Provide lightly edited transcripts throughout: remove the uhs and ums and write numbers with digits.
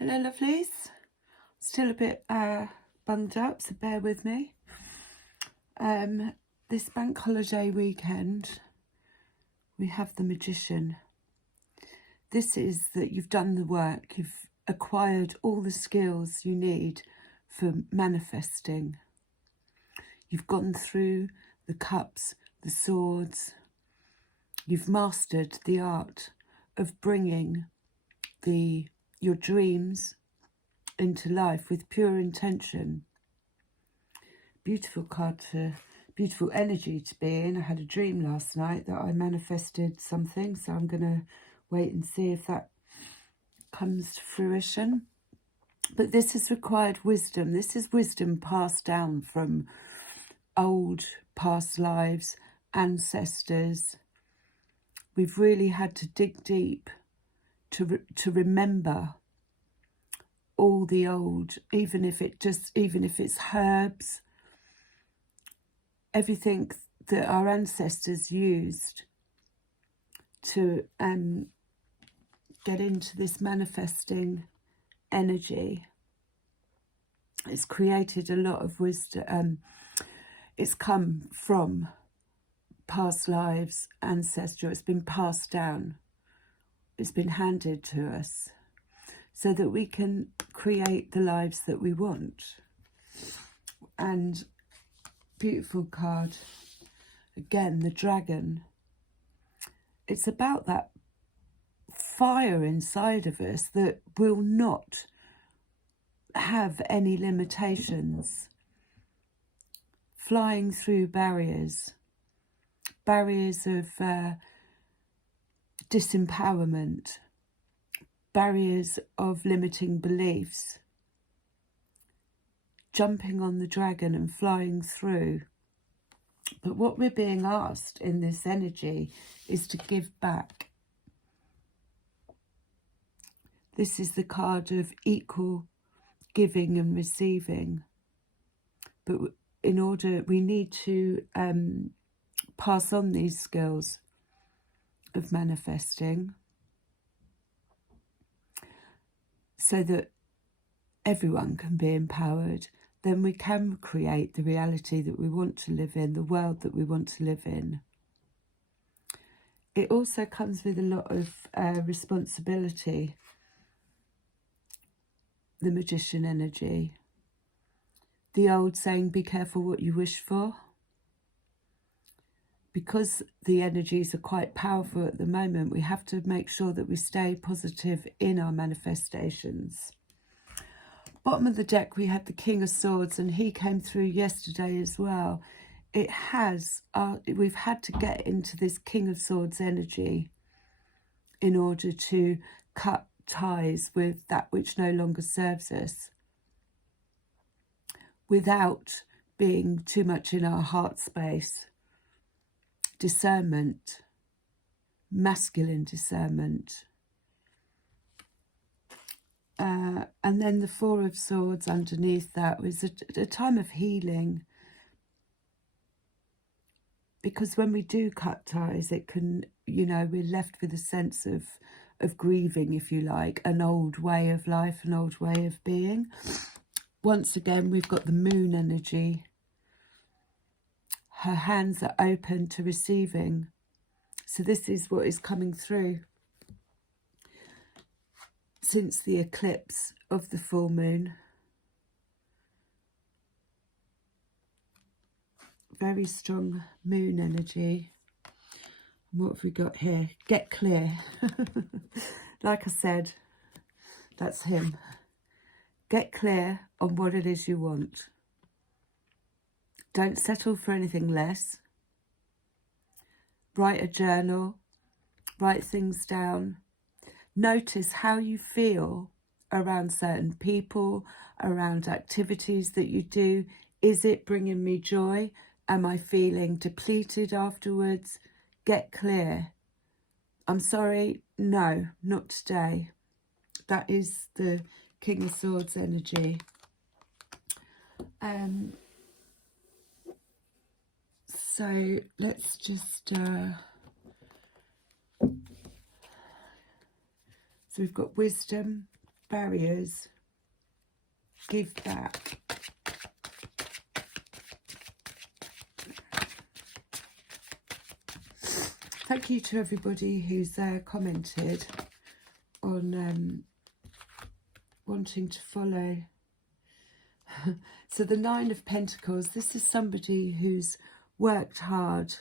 Hello lovelies, still a bit bunged up, so bear with me. This bank holiday weekend we have the Magician. This is that you've done the work, you've acquired all the skills you need for manifesting. You've gone through the cups, the swords, you've mastered the art of bringing your dreams into life with pure intention. Beautiful card, beautiful energy to be in. I had a dream last night that I manifested something, so I'm going to wait and see if that comes to fruition. But this has required wisdom. This is wisdom passed down from old past lives, ancestors. We've really had to dig deep to remember all the old, even if it's herbs, everything that our ancestors used to get into this manifesting energy. It's created a lot of wisdom. It's come from past lives, ancestral. It's been passed down. It's been handed to us so that we can create the lives that we want. And beautiful card again, the dragon. It's about that fire inside of us that will not have any limitations, flying through barriers of disempowerment, barriers of limiting beliefs, jumping on the dragon and flying through. But what we're being asked in this energy is to give back. This is the card of equal giving and receiving. But in order, we need to pass on these skills of manifesting so that everyone can be empowered. Then we can create the reality that we want to live in, the world that we want to live in. It also comes with a lot of responsibility, the Magician energy. The old saying, be careful what you wish for. Because the energies are quite powerful at the moment, we have to make sure that we stay positive in our manifestations. Bottom of the deck, we had the King of Swords, and he came through yesterday as well. We've had to get into this King of Swords energy in order to cut ties with that which no longer serves us, without being too much in our heart space. Discernment, masculine discernment. And then the Four of Swords underneath that was a time of healing. Because when we do cut ties, it can, we're left with a sense of grieving, if you like, an old way of life, an old way of being. Once again, we've got the moon energy. Her hands are open to receiving. So this is what is coming through since the eclipse of the full moon. Very strong moon energy. What have we got here? Get clear. Like I said, that's him. Get clear on what it is you want. Don't settle for anything less. Write a journal. Write things down. Notice how you feel around certain people, around activities that you do. Is it bringing me joy? Am I feeling depleted afterwards? Get clear. I'm sorry, no, not today. That is the King of Swords energy. So let's just... So we've got wisdom, barriers, give back. Thank you to everybody who's commented on wanting to follow. So the Nine of Pentacles, this is somebody who's worked hard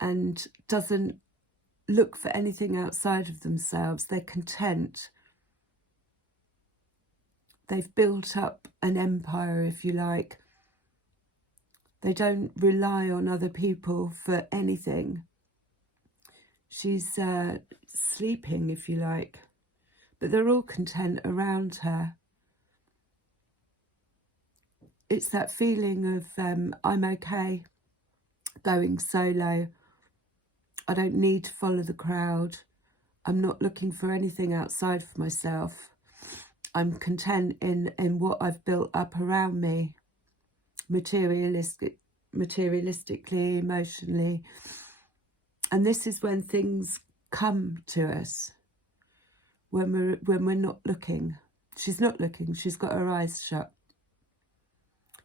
and doesn't look for anything outside of themselves. They're content. They've built up an empire, if you like. They don't rely on other people for anything. She's sleeping, if you like, but they're all content around her. It's that feeling of I'm okay going solo. I don't need to follow the crowd. I'm not looking for anything outside of myself. I'm content in what I've built up around me, materialistically, emotionally. And this is when things come to us, when we're not looking. She's not looking. She's got her eyes shut.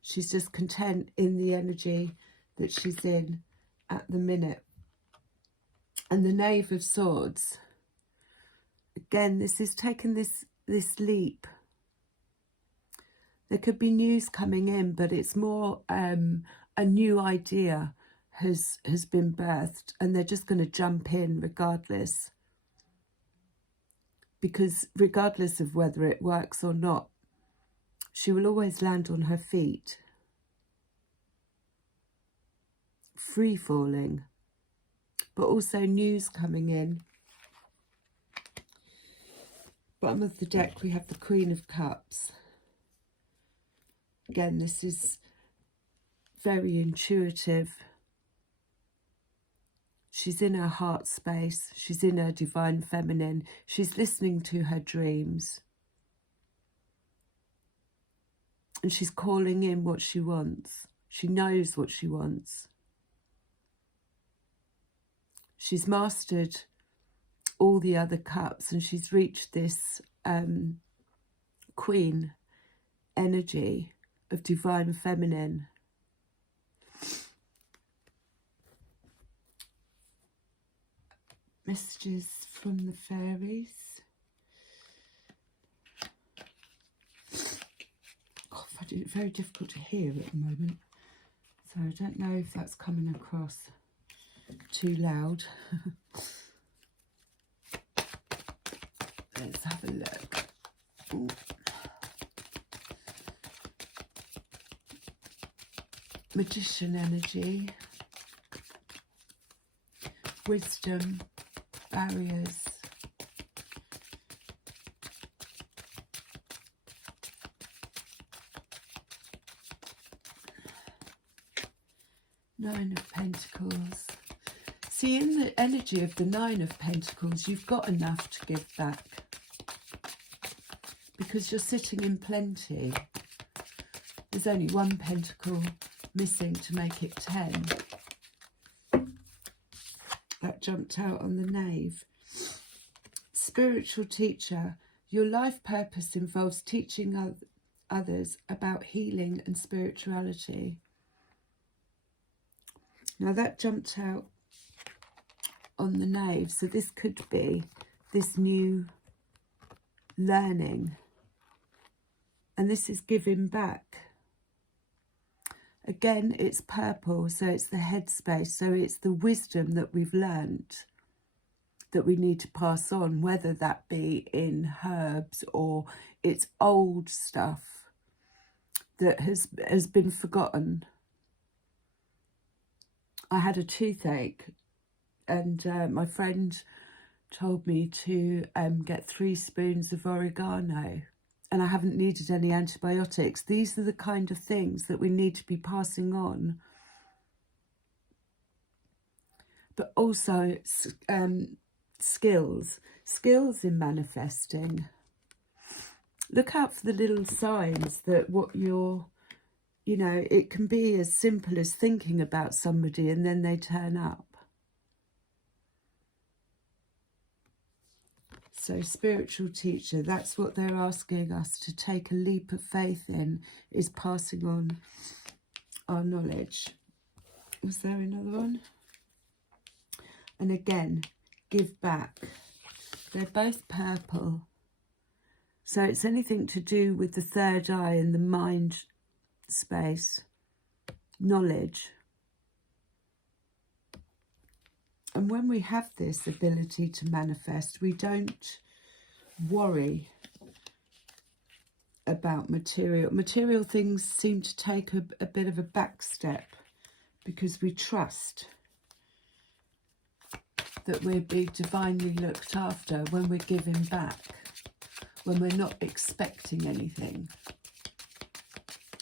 She's just content in the energy that she's in at the minute. And the Knave of Swords, again, this is taking this leap. There could be news coming in, but it's more a new idea has been birthed, and they're just going to jump in regardless. Because regardless of whether it works or not, she will always land on her feet. Free falling, but also news coming in. Bottom of the deck, we have the Queen of Cups. Again, this is very intuitive. She's in her heart space. She's in her divine feminine. She's listening to her dreams. And she's calling in what she wants. She knows what she wants. She's mastered all the other cups, and she's reached this queen energy of divine feminine. Messages from the fairies. Oh, I find it very difficult to hear at the moment, so I don't know if that's coming across too loud. Let's have a look. Ooh. Magician energy, wisdom, barriers, Nine of Pentacles. See, in the energy of the Nine of Pentacles, you've got enough to give back because you're sitting in plenty. There's only one pentacle missing to make it 10. That jumped out on the Knave. Spiritual teacher. Your life purpose involves teaching others about healing and spirituality. Now that jumped out on the Knave, so this could be this new learning, and this is giving back. Again, it's purple, so it's the headspace, so it's the wisdom that we've learnt that we need to pass on, whether that be in herbs or it's old stuff that has been forgotten. I had a toothache, and my friend told me to get 3 spoons of oregano, and I haven't needed any antibiotics. These are the kind of things that we need to be passing on. But also skills in manifesting. Look out for the little signs that what you're, you know, it can be as simple as thinking about somebody and then they turn up. So spiritual teacher, that's what they're asking us to take a leap of faith in, is passing on our knowledge. Was there another one? And again, give back. They're both purple. So it's anything to do with the third eye and the mind space, knowledge. And when we have this ability to manifest, we don't worry about material. Material things seem to take a bit of a back step because we trust that we'll be divinely looked after when we're giving back, when we're not expecting anything.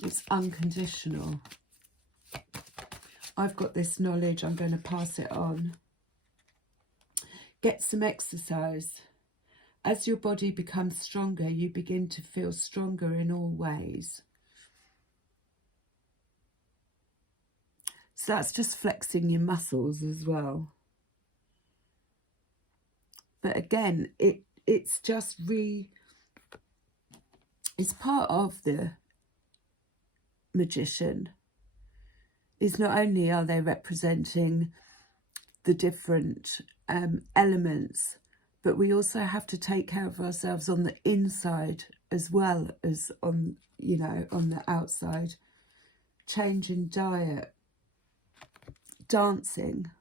It's unconditional. I've got this knowledge, I'm going to pass it on. Get some exercise. As your body becomes stronger, you begin to feel stronger in all ways. So that's just flexing your muscles as well. But again, it's just it's part of the magician. Is not only are they representing the different elements, but we also have to take care of ourselves on the inside as well as on, you know, on the outside. Change in diet. Dancing.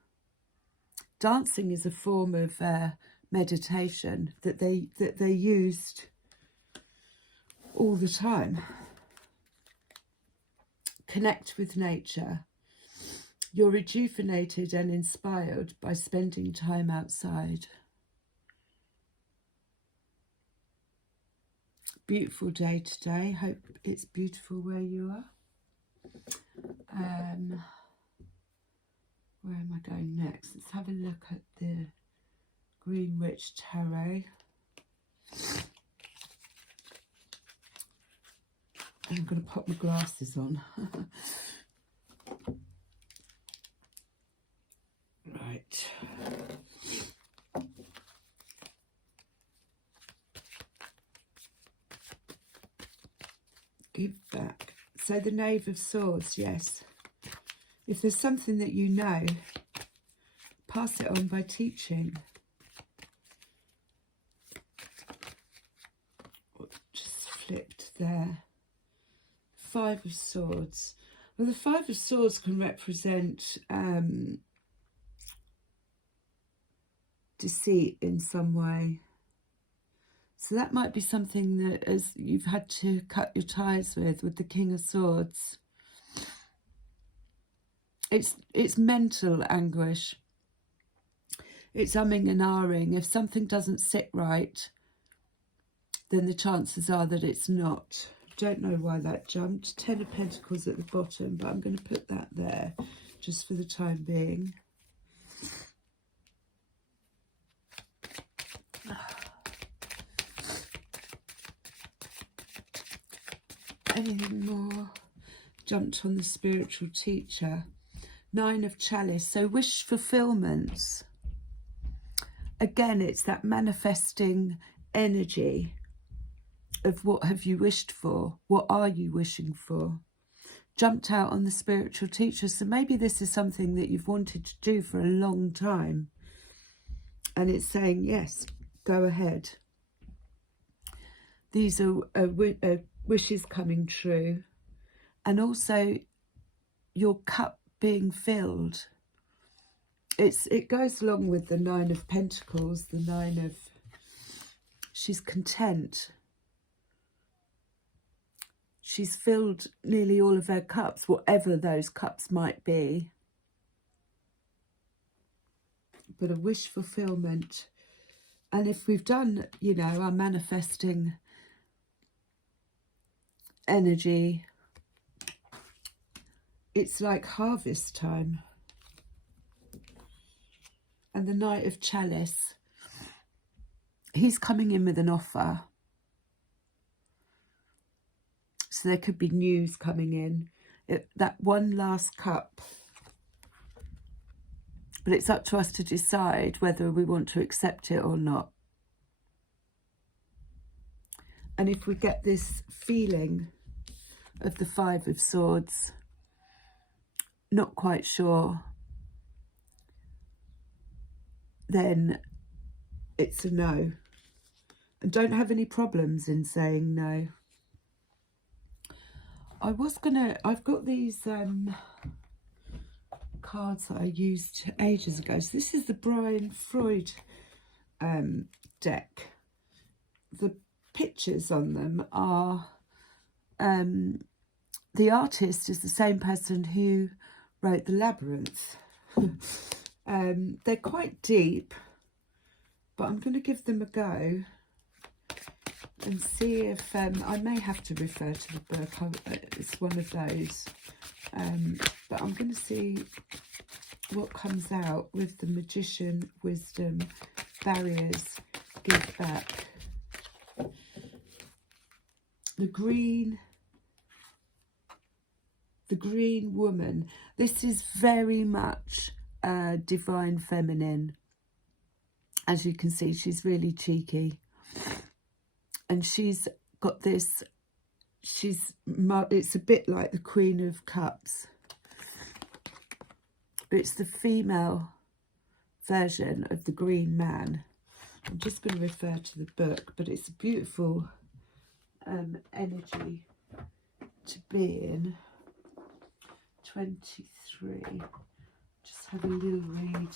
Dancing is a form of meditation that they used all the time. Connect with nature. You're rejuvenated and inspired by spending time outside. Beautiful day today. Hope it's beautiful where you are. Where am I going next? Let's have a look at the Greenwich Tarot. I'm going to pop my glasses on. Right. Give back. So the Knave of Swords, yes. If there's something that you know, pass it on by teaching. Just flipped there. Five of Swords. Well, the Five of Swords can represent deceit in some way. So that might be something that as you've had to cut your ties with the King of Swords. It's mental anguish. It's umming and ahhing. If something doesn't sit right, then the chances are that it's not. Don't know why that jumped. 10 of Pentacles at the bottom, but I'm going to put that there just for the time being. Anything more? Jumped on the spiritual teacher. 9 of Chalice. So wish fulfillments. Again, it's that manifesting energy of what have you wished for? What are you wishing for? Jumped out on the spiritual teacher. So maybe this is something that you've wanted to do for a long time. And it's saying, yes, go ahead. These are wishes coming true. And also your cup being filled. It goes along with the 9 of Pentacles, the 9 of... She's content. She's filled nearly all of her cups, whatever those cups might be. But a wish fulfillment. And if we've done, you know, our manifesting energy, it's like harvest time. And the Knight of Chalice, he's coming in with an offer. So there could be news coming in. That one last cup. But it's up to us to decide whether we want to accept it or not. And if we get this feeling of the Five of Swords, not quite sure, then it's a no. And don't have any problems in saying no. I've got these cards that I used ages ago. So this is the Brian Freud deck. The pictures on them are, the artist is the same person who wrote The Labyrinth. They're quite deep, but I'm going to give them a go and see if I may have to refer to the book. It's one of those, but I'm going to see what comes out with the Magician, Wisdom, Barriers, Give Back. The green woman. This is very much divine feminine. As you can see, she's really cheeky. And she's got this, it's a bit like the Queen of Cups. But it's the female version of the Green Man. I'm just going to refer to the book, but it's a beautiful energy to be in. 23. Just have a little read.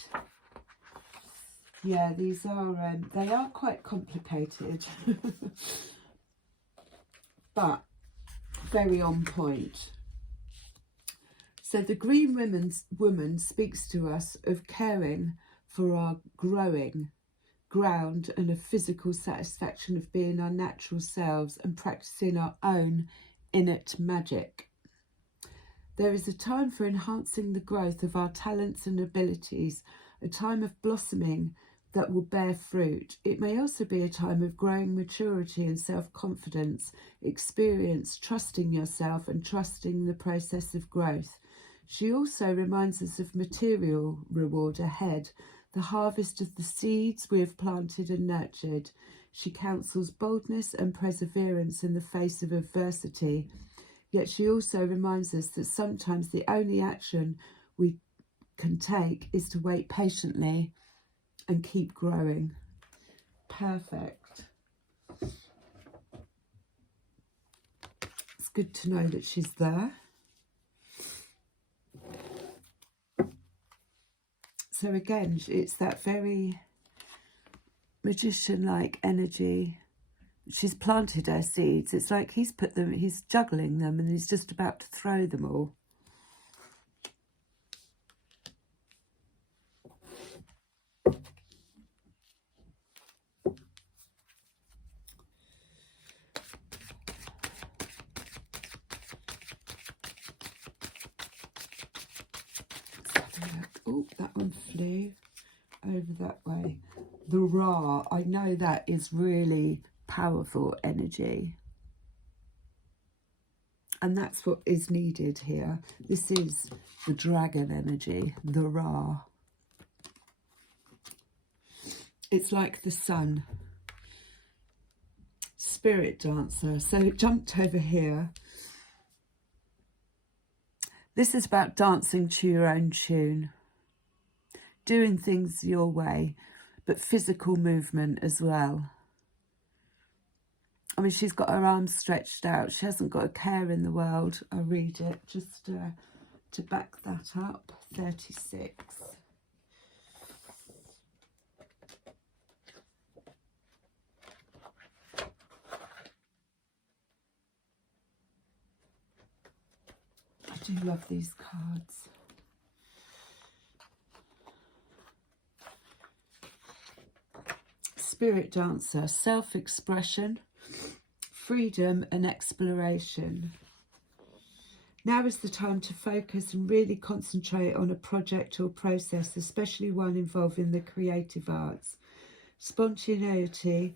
Yeah, these are, they are quite complicated, but very on point. So the green woman speaks to us of caring for our growing ground and a physical satisfaction of being our natural selves and practicing our own innate magic. There is a time for enhancing the growth of our talents and abilities, a time of blossoming that will bear fruit. It may also be a time of growing maturity and self-confidence, experience, trusting yourself and trusting the process of growth. She also reminds us of material reward ahead, the harvest of the seeds we have planted and nurtured. She counsels boldness and perseverance in the face of adversity. Yet she also reminds us that sometimes the only action we can take is to wait patiently and keep growing. Perfect. It's good to know that she's there. So again, it's that very magician-like energy. She's planted her seeds. It's like he's put them, he's juggling them, and he's just about to throw them all. Oh, that one flew over that way. The Ra, I know that is really powerful energy. And that's what is needed here. This is the dragon energy, the Ra. It's like the sun. Spirit dancer. So it jumped over here. This is about dancing to your own tune. Doing things your way, but physical movement as well. I mean, she's got her arms stretched out. She hasn't got a care in the world. I'll read it just to back that up. 36. I do love these cards. Spirit dancer, self-expression, freedom and exploration. Now is the time to focus and really concentrate on a project or process, especially one involving the creative arts. Spontaneity,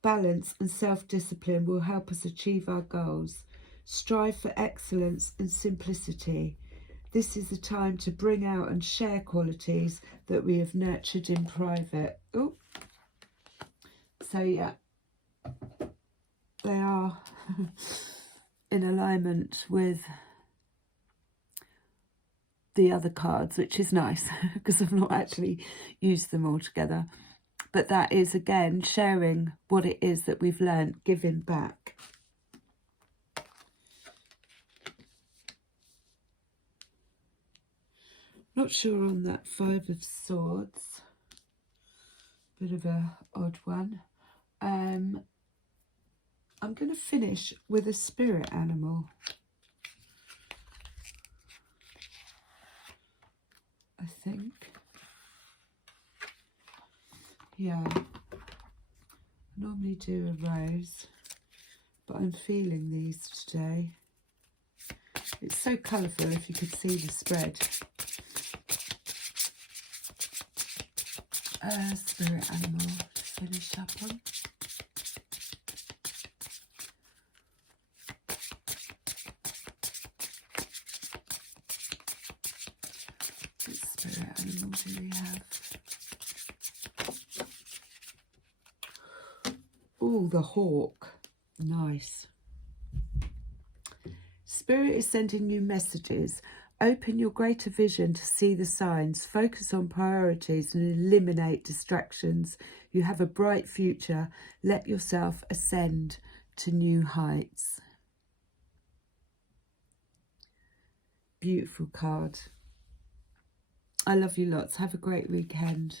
balance and self-discipline will help us achieve our goals. Strive for excellence and simplicity. This is the time to bring out and share qualities that we have nurtured in private. Oh, so yeah, they are in alignment with the other cards, which is nice because I've not actually used them all together. But that is, again, sharing what it is that we've learned, giving back. Not sure on that Five of Swords. Bit of a odd one. I'm going to finish with a spirit animal. I think. Yeah. I normally do a rose, but I'm feeling these today. It's so colourful if you could see the spread. Spirit animal to finish up on. What spirit animal do we have? Oh, the hawk. Nice. Spirit is sending you messages. Open your greater vision to see the signs. Focus on priorities and eliminate distractions. You have a bright future. Let yourself ascend to new heights. Beautiful card. I love you lots. Have a great weekend.